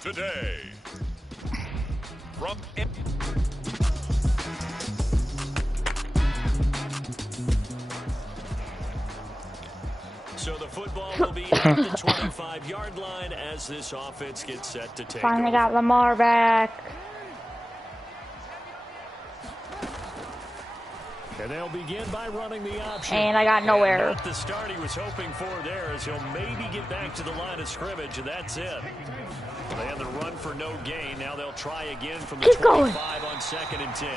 Today, from so the football will be at the 25-yard line as this offense gets set to take Finally over. got Lamar back. And they'll begin by running the option. And I got nowhere. Not the start he was hoping for there, as he'll maybe get back to the line of scrimmage, and that's it. They had the run for no gain. Now they'll try again from the 25 on 2nd and 10.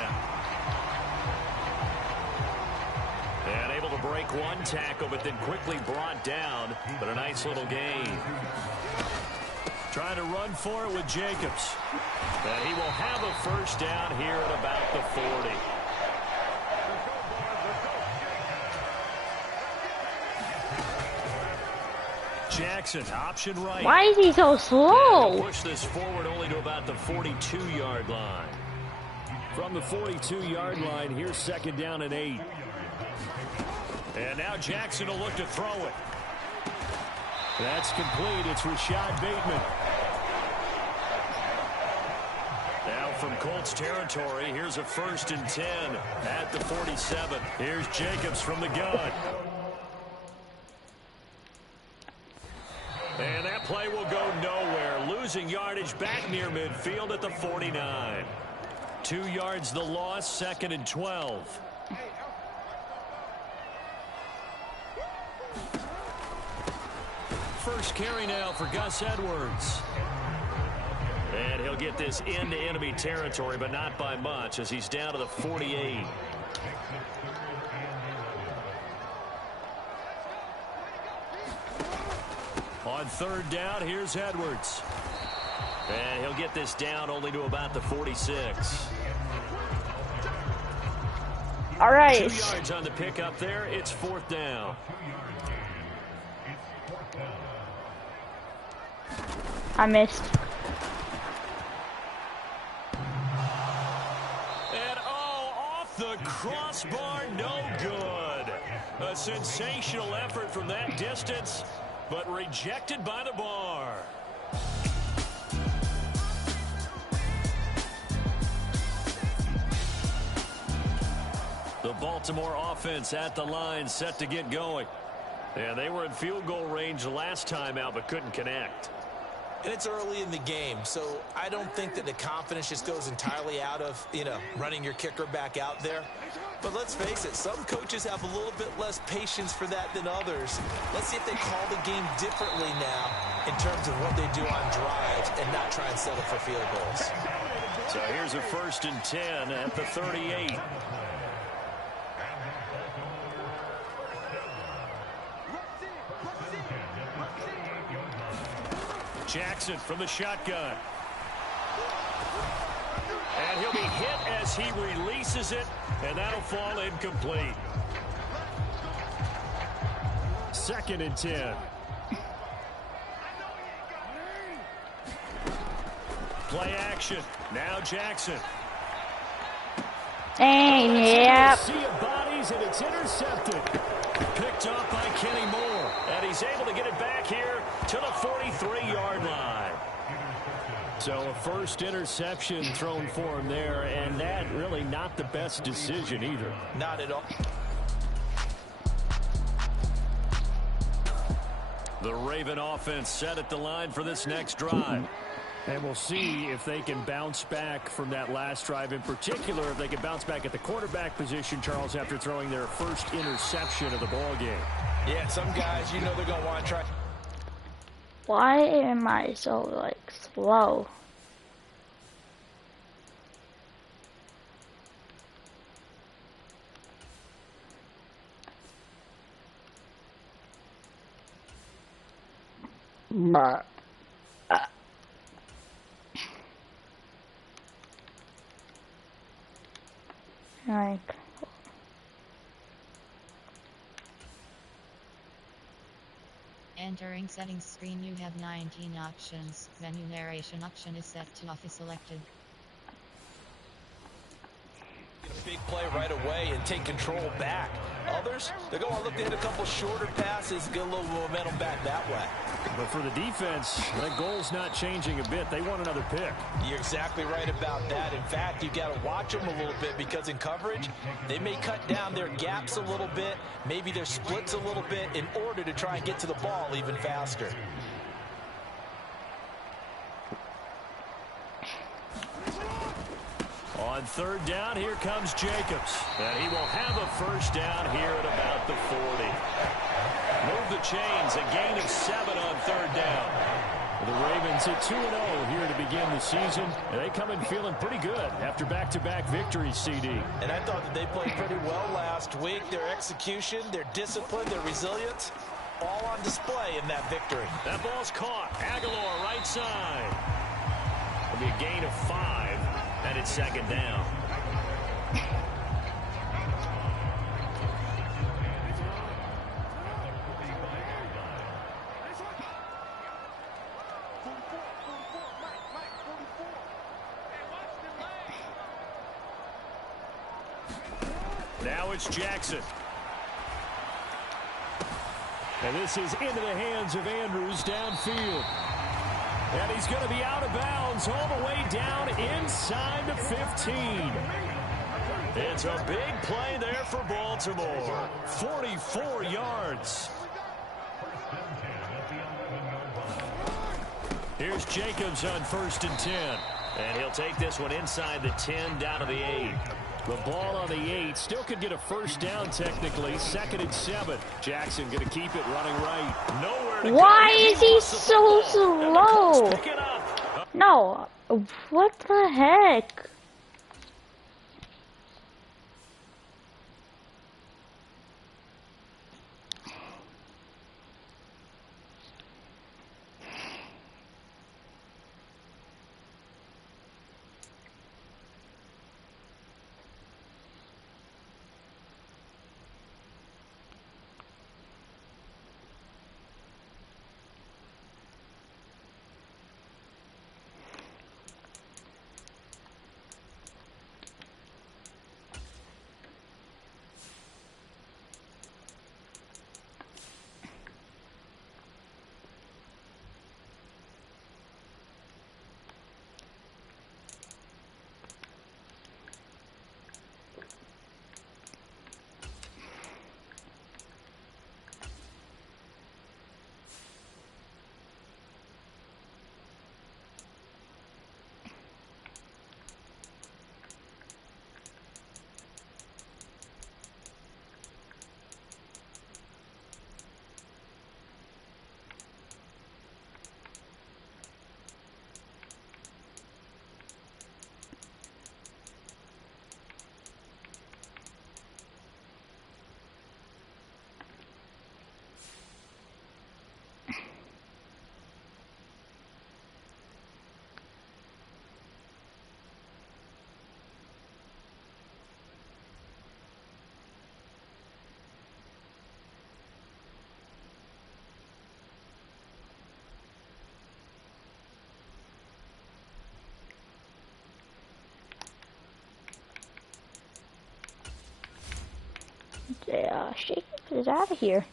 And able to break one tackle, but then quickly brought down. But a nice little gain. Trying to run for it with Jacobs. And he will have a first down here at about the 40. Jackson, option right. Why is he so slow? Push this forward only to about the 42-yard line. From the 42-yard line, here's 2nd down and 8. And now Jackson will look to throw it. That's complete. It's Rashad Bateman. Now from Colts territory, here's a 1st and 10 at the 47. Here's Jacobs from the gun. And that play will go nowhere. Losing yardage back near midfield at the 49. 2 yards the loss, 2nd and 12. First carry now for Gus Edwards. And he'll get this into enemy territory, but not by much, as he's down to the 48. On 3rd down, here's Edwards. And he'll get this down only to about the 46. All right. 2 yards on the pickup there. It's 4th down. I missed. And off the crossbar, no good. A sensational effort from that distance, but rejected by the bar. The Baltimore offense at the line, set to get going. And they were in field goal range last time out, but couldn't connect. And it's early in the game, so I don't think that the confidence just goes entirely out of, running your kicker back out there. But let's face it, some coaches have a little bit less patience for that than others. Let's see if they call the game differently now in terms of what they do on drives and not try and settle for field goals. So here's a 1st and 10 at the 38. Jackson from the shotgun. And he'll be hit as he releases it, and that'll fall incomplete. 2nd and 10. Play action. Now Jackson. Dang, yep. Sea of bodies, and it's intercepted. Picked up by Kenny Moore. And he's able to get it back here to the 43-yard line. So a first interception thrown for him there, and that really not the best decision either. Not at all. The Raven offense set at the line for this next drive. And we'll see if they can bounce back from that last drive. In particular, if they can bounce back at the quarterback position, Charles, after throwing their first interception of the ball game. Yeah, some guys, they're going to want to try. Why am I so, slow? But Entering settings screen, you have 19 options. Menu narration option is set to off is selected. big play right away and take control back. Others, they're going to look to hit a couple shorter passes, get a little momentum back that way. But for the defense, that goal's not changing a bit. They want another pick. You're exactly right about that. In fact, you've got to watch them a little bit because in coverage, they may cut down their gaps a little bit, maybe their splits a little bit in order to try and get to the ball even faster. On third down, here comes Jacobs. And he will have a first down here at about the 40. Move the chains, a gain of 7 on third down. The Ravens at 2-0 here to begin the season. And they come in feeling pretty good after back-to-back victories, CD. And I thought that they played pretty well last week. Their execution, their discipline, their resilience, all on display in that victory. That ball's caught. Aguilar right side. It'll be a gain of 5. And it's second down. Now it's Jackson. And this is into the hands of Andrews downfield. And he's going to be out of bounds all the way down inside the 15. It's a big play there for Baltimore. 44 yards. Here's Jacobs on 1st and 10. And he'll take this one inside the 10 down to the 8. The ball on the 8 still could get a first down technically. 2nd and 7. Jackson going to keep it running right. Nowhere to go. Why is he so slow? No. What the heck? Yeah, Jacobs is out of here.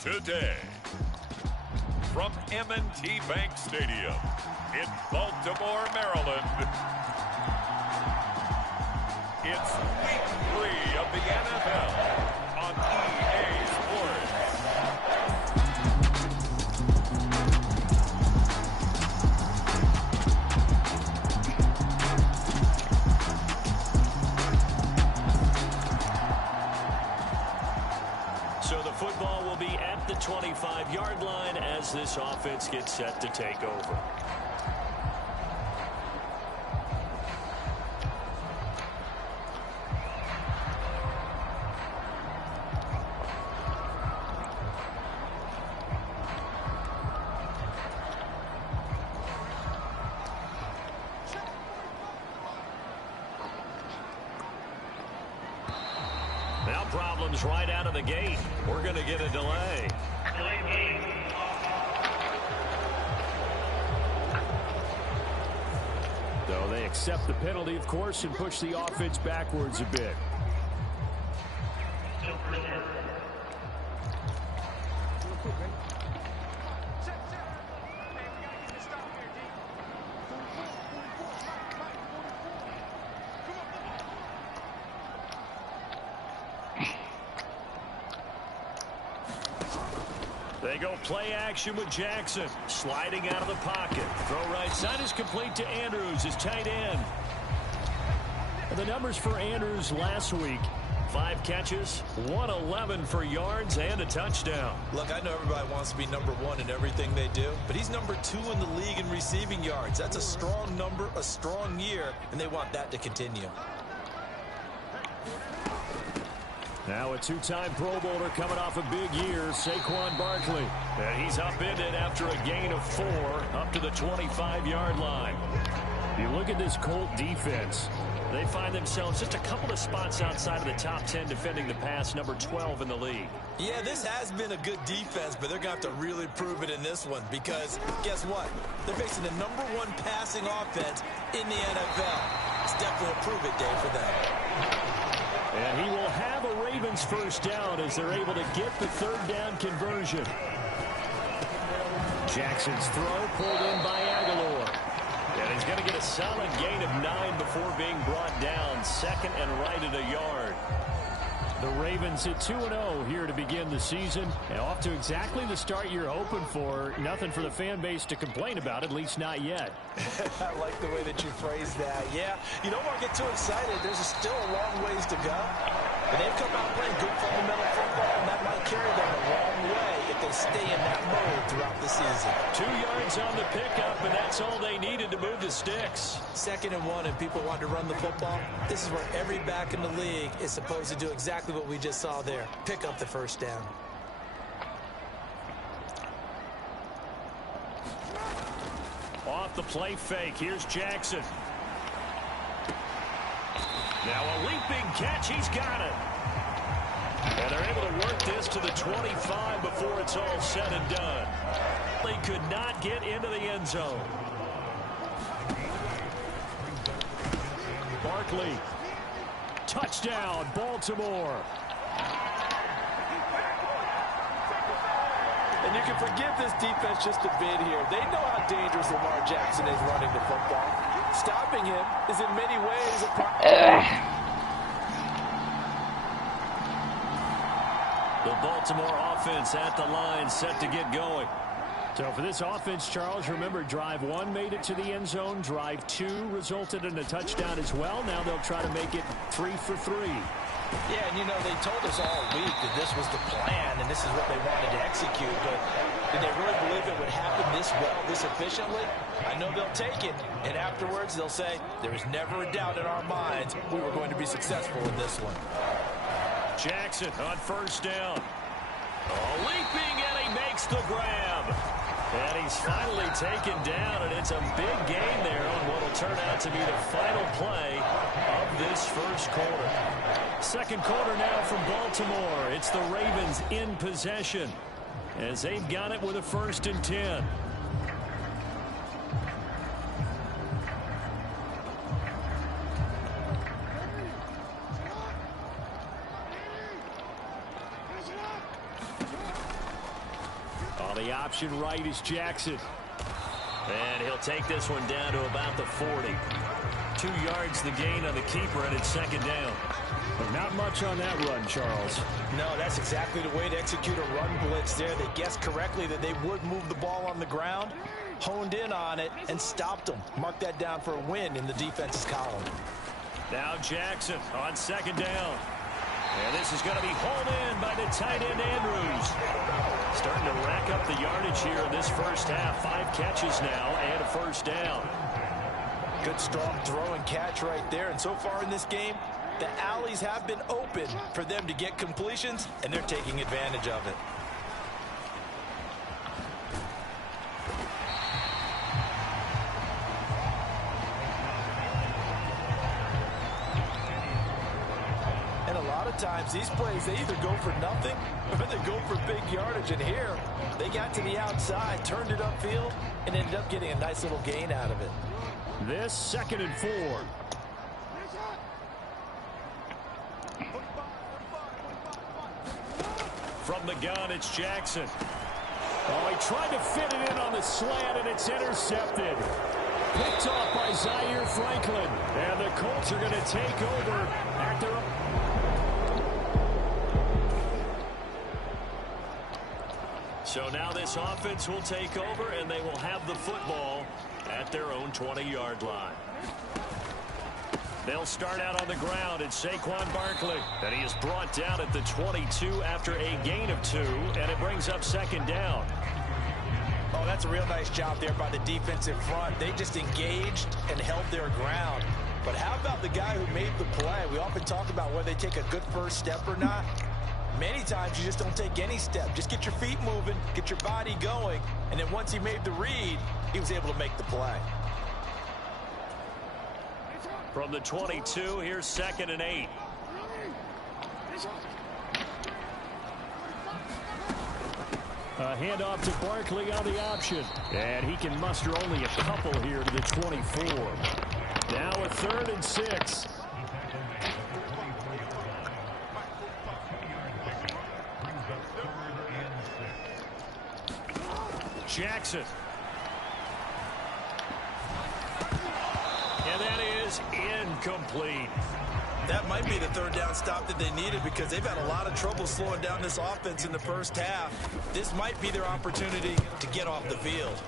Today, from M&T Bank Stadium in Baltimore, Maryland, it's Week 3 of the NFL on EA Sports. So the football will be at the 25-yard line as this offense gets set to take over. Now problems right out of the gate. We're going to get a delay. So they accept the penalty, of course, and push the offense backwards a bit. They go play action with Jackson. Sliding out of the pocket. Throw right side is complete to Andrews, his tight end. And the numbers for Andrews last week. 5 catches, 111 for yards, and a touchdown. Look, I know everybody wants to be number 1 in everything they do, but he's number 2 in the league in receiving yards. That's a strong number, a strong year, and they want that to continue. Now a 2-time Pro Bowler coming off a big year, Saquon Barkley. And he's upended after a gain of 4 up to the 25-yard line. You look at this Colt defense. They find themselves just a couple of spots outside of the top 10 defending the pass, number 12 in the league. Yeah, this has been a good defense, but they're going to have to really prove it in this one because guess what? They're facing the number 1 passing offense in the NFL. It's definitely a prove it day for them. And he will have a Ravens first down as they're able to get the 3rd down conversion. Jackson's throw pulled in by Aguilar. And he's going to get a solid gain of 9 before being brought down. 2nd and right at a yard. The Ravens at 2-0 here to begin the season. And off to exactly the start you're hoping for. Nothing for the fan base to complain about, at least not yet. I like the way that you phrased that. Yeah, you don't want to get too excited. There's still a long ways to go. But they've come out playing good fundamental football, and that might carry them a long way if they stay in that mode throughout the season. 2 yards on the pickup, and that's all they needed to move the sticks. 2nd and 1, and people want to run the football. This is where every back in the league is supposed to do exactly what we just saw there. Pick up the first down. Off the play fake, here's Jackson. Now a leaping catch, he's got it. And they're able to work this to the 25 before it's all said and done. They could not get into the end zone. Barkley. Touchdown, Baltimore. And you can forgive this defense just a bit here. They know how dangerous Lamar Jackson is running the football. Stopping him is in many ways a part. The Baltimore offense at the line, set to get going. So for this offense, Charles, remember, drive 1 made it to the end zone. Drive 2 resulted in a touchdown as well. Now they'll try to make it 3 for 3. Yeah, and you know, they told us all week that this was the plan and this is what they wanted to execute, but did they really believe it would happen this well, this efficiently? I know they'll take it, and afterwards they'll say, there was never a doubt in our minds we were going to be successful in this one. Jackson on first down. Oh, leaping, and he makes the grab. And he's finally taken down, and it's a big gain there on what will turn out to be the final play of this first quarter. Second quarter now from Baltimore. It's the Ravens in possession as they've got it with a 1st and 10. On the option right is Jackson. And he'll take this one down to about the 40. 2 yards the gain on the keeper, and it's second down. But not much on that run, Charles. No, that's exactly the way to execute a run blitz there. They guessed correctly that they would move the ball on the ground, honed in on it, and stopped them. Mark that down for a win in the defense's column. Now Jackson on second down. And this is going to be hauled in by the tight end, Andrews. Starting to rack up the yardage here in this first half. 5 catches now and a first down. Good, strong throw and catch right there. And so far in this game, the alleys have been open for them to get completions, and they're taking advantage of it. And a lot of times, these plays, they either go for nothing or they go for big yardage. And here, they got to the outside, turned it upfield, and ended up getting a nice little gain out of it. This 2nd and 4. From the gun, it's Jackson. Oh, he tried to fit it in on the slant, and it's intercepted. Picked off by Zaire Franklin. And the Colts are going to take over at their own. So now this offense will take over, and they will have the football at their own 20-yard line. They'll start out on the ground, and Saquon Barkley. And he is brought down at the 22 after a gain of 2, and it brings up second down. Oh, that's a real nice job there by the defensive front. They just engaged and held their ground. But how about the guy who made the play? We often talk about whether they take a good first step or not. Many times you just don't take any step. Just get your feet moving, get your body going, and then once he made the read, he was able to make the play. From the 22, here's 2nd and 8. A handoff to Barkley on the option. And he can muster only a couple here to the 24. Now a 3rd and 6. Jackson. And that is incomplete. That might be the 3rd down stop that they needed because they've had a lot of trouble slowing down this offense in the first half. This might be their opportunity to get off the field.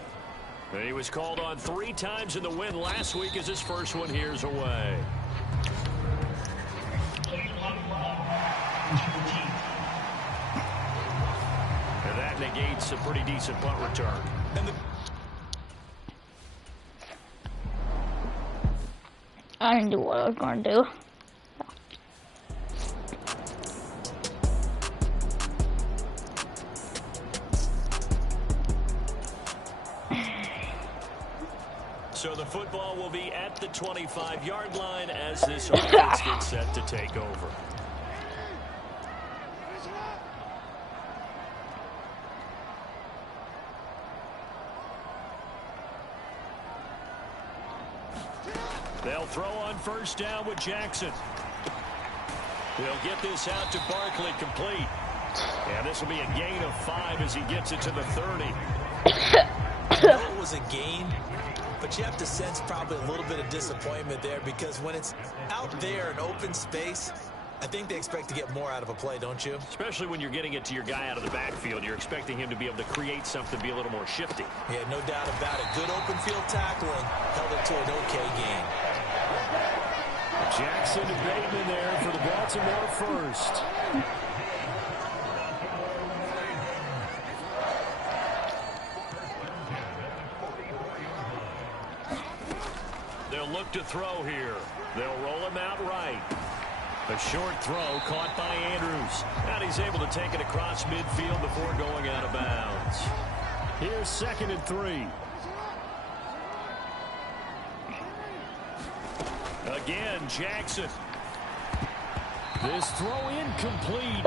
He was called on 3 times in the win last week as his first one here's away. And that negates a pretty decent punt return. And I knew what I was going to do. So the football will be at the 25-yard line as this offense gets set to take over. They'll throw on first down with Jackson. They'll get this out to Barkley complete. And this will be a gain of 5 as he gets it to the 30. I know it was a gain, but you have to sense probably a little bit of disappointment there because when it's out there in open space, I think they expect to get more out of a play, don't you? Especially when you're getting it to your guy out of the backfield. You're expecting him to be able to create something, be a little more shifty. Yeah, no doubt about it. Good open field tackling held it to an okay gain. Jackson and Bateman there for the Baltimore first. They'll look to throw here. They'll roll him out right. A short throw caught by Andrews. And he's able to take it across midfield before going out of bounds. Here's 2nd and 3. Again, Jackson. This throw incomplete.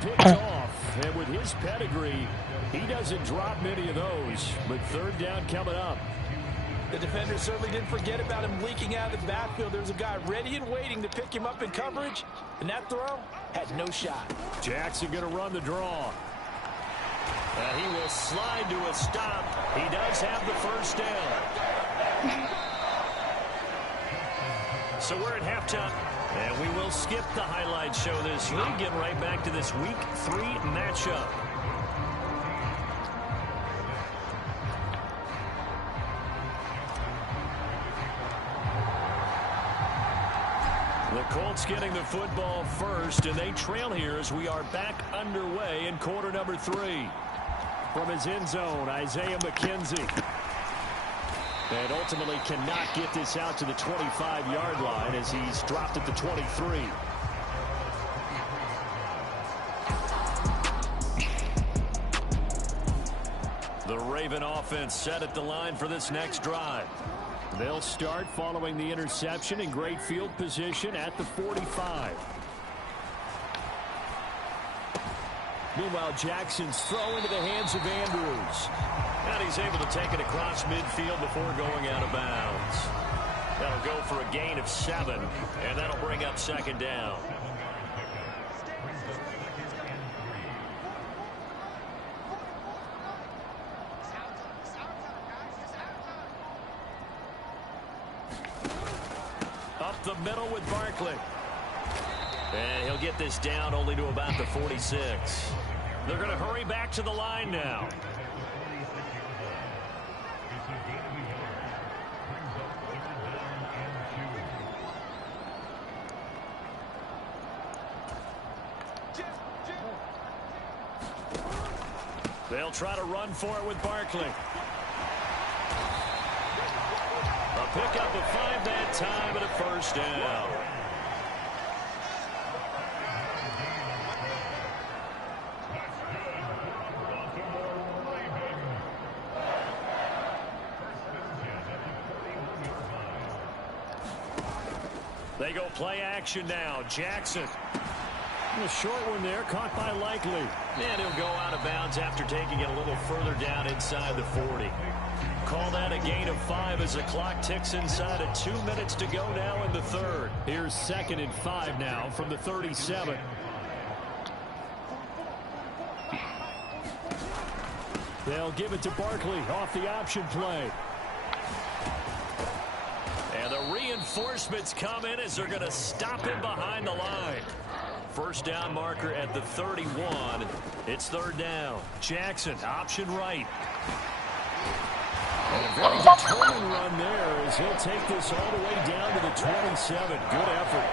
Picked off. And with his pedigree, he doesn't drop many of those. But 3rd down coming up. The defender certainly didn't forget about him leaking out of the backfield. There was a guy ready and waiting to pick him up in coverage. And that throw had no shot. Jackson going to run the draw. He will will slide to a stop. He does have the first down. So we're at halftime, and we will skip the highlight show this week. Get right back to this Week 3 matchup. The Colts getting the football first, and they trail here as we are back underway in quarter number 3. From his end zone, Isaiah McKenzie. And ultimately cannot get this out to the 25-yard line as he's dropped at the 23. The Raven offense set at the line for this next drive. They'll start following the interception in great field position at the 45. Meanwhile, Jackson's throw into the hands of Andrews. And he's able to take it across midfield before going out of bounds. That'll go for a gain of 7, and that'll bring up second down. Up the middle with Barkley. And he'll get this down only to about the 46. They're going to hurry back to the line now. They'll try to run for it with Barkley. A pickup of 5 that time and a first down. They go play action now. Jackson. A short one there, caught by Likely. And he'll go out of bounds after taking it a little further down inside the 40. Call that a gain of 5 as the clock ticks inside of 2 minutes to go now in the third. Here's 2nd and 5 now from the 37. They'll give it to Barkley off the option play. And the reinforcements come in as they're going to stop him behind the line. First down marker at the 31. It's 3rd down. Jackson, option right. And a very determined run there as he'll take this all the way down to the 27. Good effort.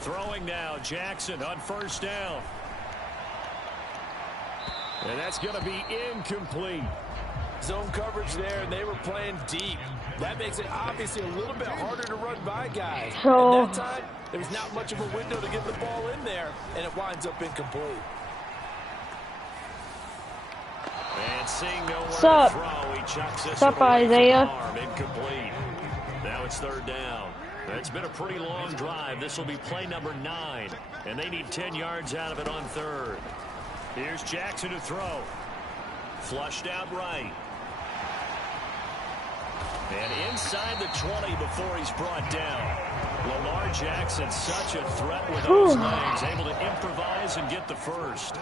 Throwing now, Jackson on first down. And that's going to be incomplete. Zone coverage there, and they were playing deep. That makes it obviously a little bit harder to run by guys. So, and that time, there was not much of a window to get the ball in there, and it winds up incomplete. And seeing nowhere to Sup? throw, he chucks this Sup, one away from Isaiah? arm, incomplete. Now it's 3rd down. It's been a pretty long drive. This will be play number 9, and they need 10 yards out of it on 3rd. Here's Jackson to throw. Flushed out right. And inside the 20 before he's brought down. Lamar Jackson, such a threat with those legs, able to improvise and get the first.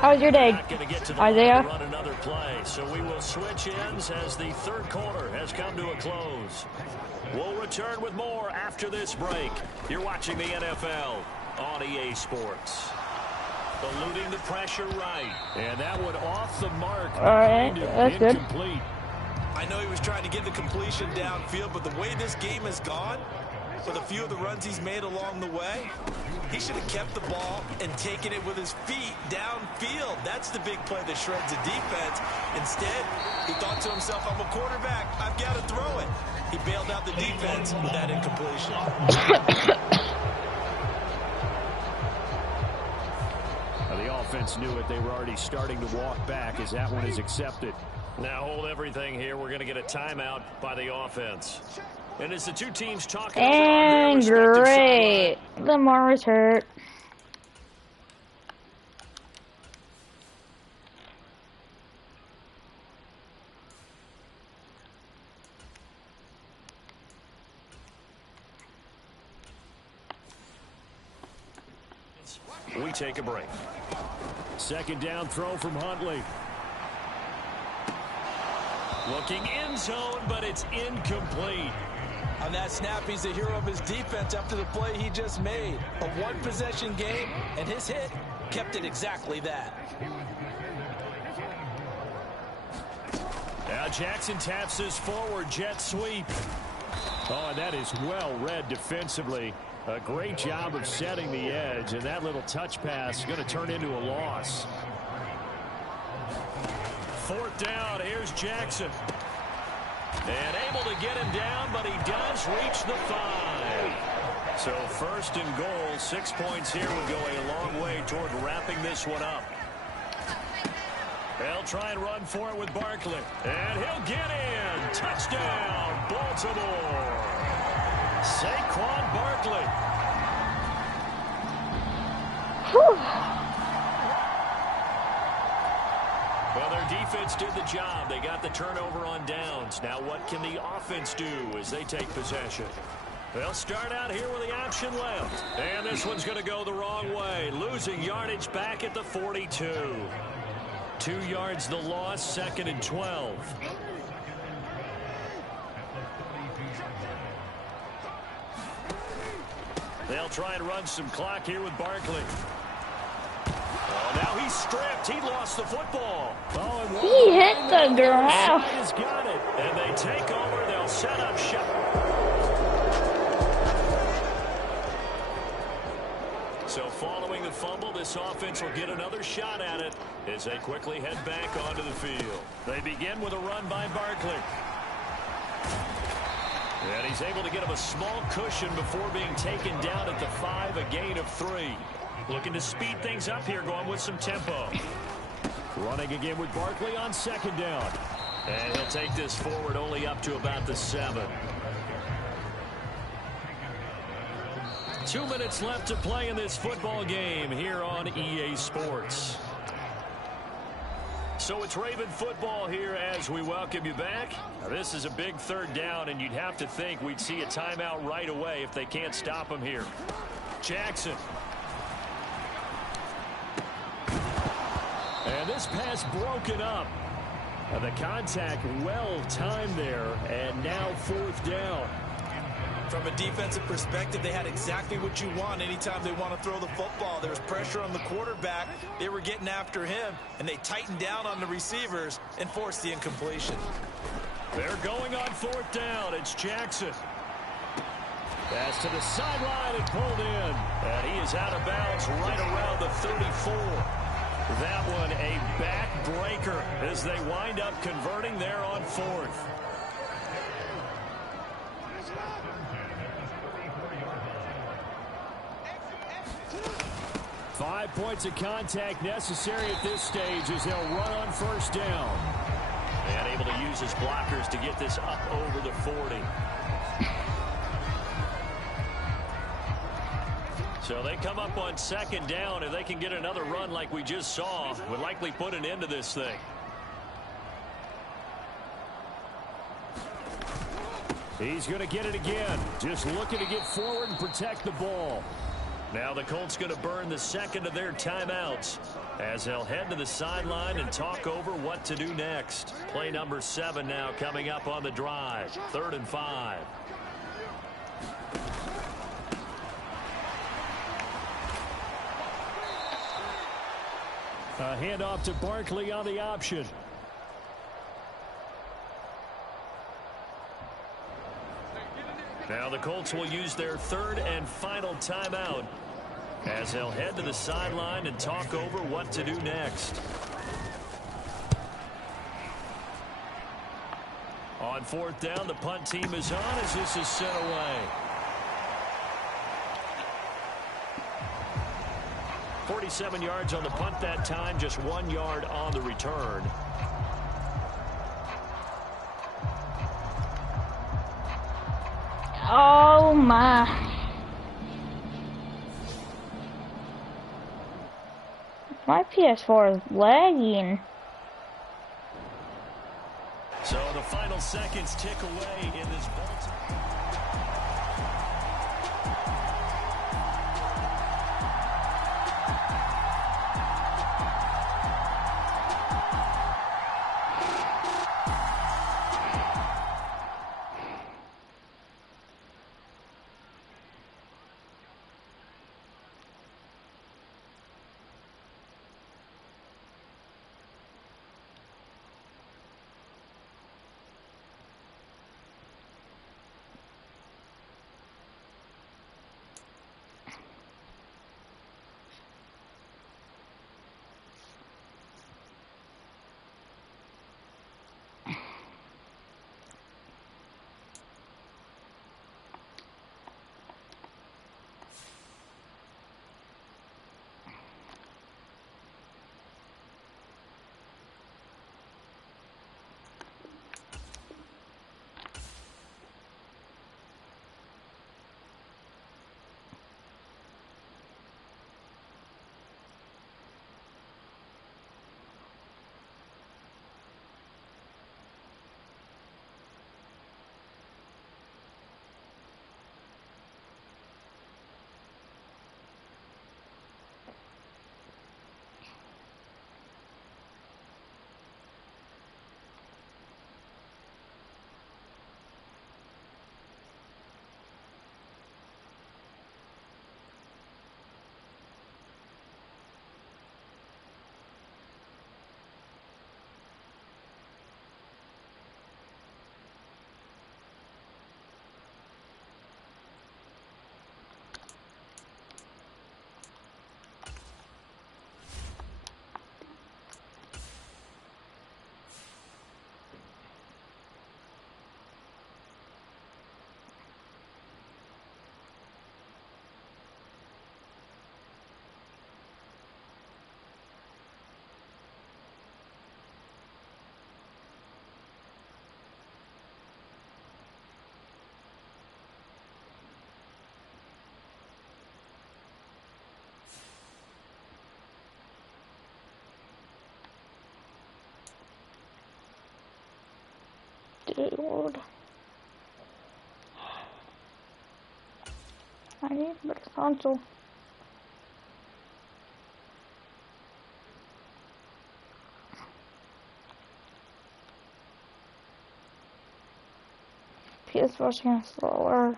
how was your day, Not gonna get to the Isaiah? line to run another play, so we will switch ends as the 3rd quarter has come to a close. We'll return with more after this break. You're watching the NFL on EA Sports. Eluding the pressure right. And that one off the mark. All right, that's good. Incomplete. I know he was trying to get the completion downfield, but the way this game has gone, with a few of the runs he's made along the way, he should have kept the ball and taken it with his feet downfield. That's the big play that shreds the defense. Instead, he thought to himself, I'm a quarterback. I've got to throw it. He bailed out the defense with that incompletion. The offense knew it. They were already starting to walk back as that one is accepted. Now hold everything here. We're going to get a timeout by the offense. And as the two teams talk over on And their respective great. sideline. Lamar was hurt. We take a break. Second down throw from Huntley. Looking end zone, but it's incomplete. On that snap, he's the hero of his defense after the play he just made. A one-possession game, and his hit kept it exactly that. Now Jackson taps this forward jet sweep. Oh, and that is well read defensively. A great job of setting the edge, and that little touch pass is going to turn into a loss. Fourth down, here's Jackson. And able to get him down, but he does reach the 5. So first and goal, 6 points here would go a long way toward wrapping this one up. They'll try and run for it with Barkley. And he'll get in. Touchdown, Baltimore. Saquon Barkley. Well, their defense did the job. They got the turnover on downs. Now what can the offense do as they take possession? They'll start out here with the option left. And this one's going to go the wrong way. Losing yardage back at the 42. 2 yards the loss, second and 12. They'll try and run some clock here with Barkley. Oh, now he's stripped. He lost the football. Oh, and he hit the ground. Has got it. And they take over. They'll set up shop. So following the fumble, this offense will get another shot at it as they quickly head back onto the field. They begin with a run by Barkley. And he's able to get him a small cushion before being taken down at the 5, a gain of 3. Looking to speed things up here, going with some tempo. Running again with Barkley on second down. And he'll take this forward only up to about the 7. 2 minutes left to play in this football game here on EA Sports. So it's Raven football here as we welcome you back. Now, this is a big third down, and you'd have to think we'd see a timeout right away if they can't stop him here. Jackson. And this pass broken up. The contact well timed there, and now fourth down. From a defensive perspective, they had exactly what you want anytime they want to throw the football. There was pressure on the quarterback. They were getting after him, and they tightened down on the receivers and forced the incompletion. They're going on fourth down. It's Jackson. Pass to the sideline and pulled in. And he is out of bounds right around the 34. That one a backbreaker as they wind up converting there on fourth. Five points of contact necessary at this stage as they'll run on first down. And able to use his blockers to get this up over the 40. So they come up on second down. If they can get another run like we just saw, would likely put an end to this thing. He's going to get it again. Just looking to get forward and protect the ball. Now the Colts going to burn the second of their timeouts as they'll head to the sideline and talk over what to do next. Play number 7 now coming up on the drive. 3rd and 5. A handoff to Barkley on the option. Now the Colts will use their 3rd and final timeout as they'll head to the sideline and talk over what to do next. On fourth down, the punt team is on as this is sent away. 47 yards on the punt that time, just 1 yard on the return. Oh my. My PS4 is lagging. So the final seconds tick away in this Baltimore. Dude. I need a better console. PS4's kind of slower.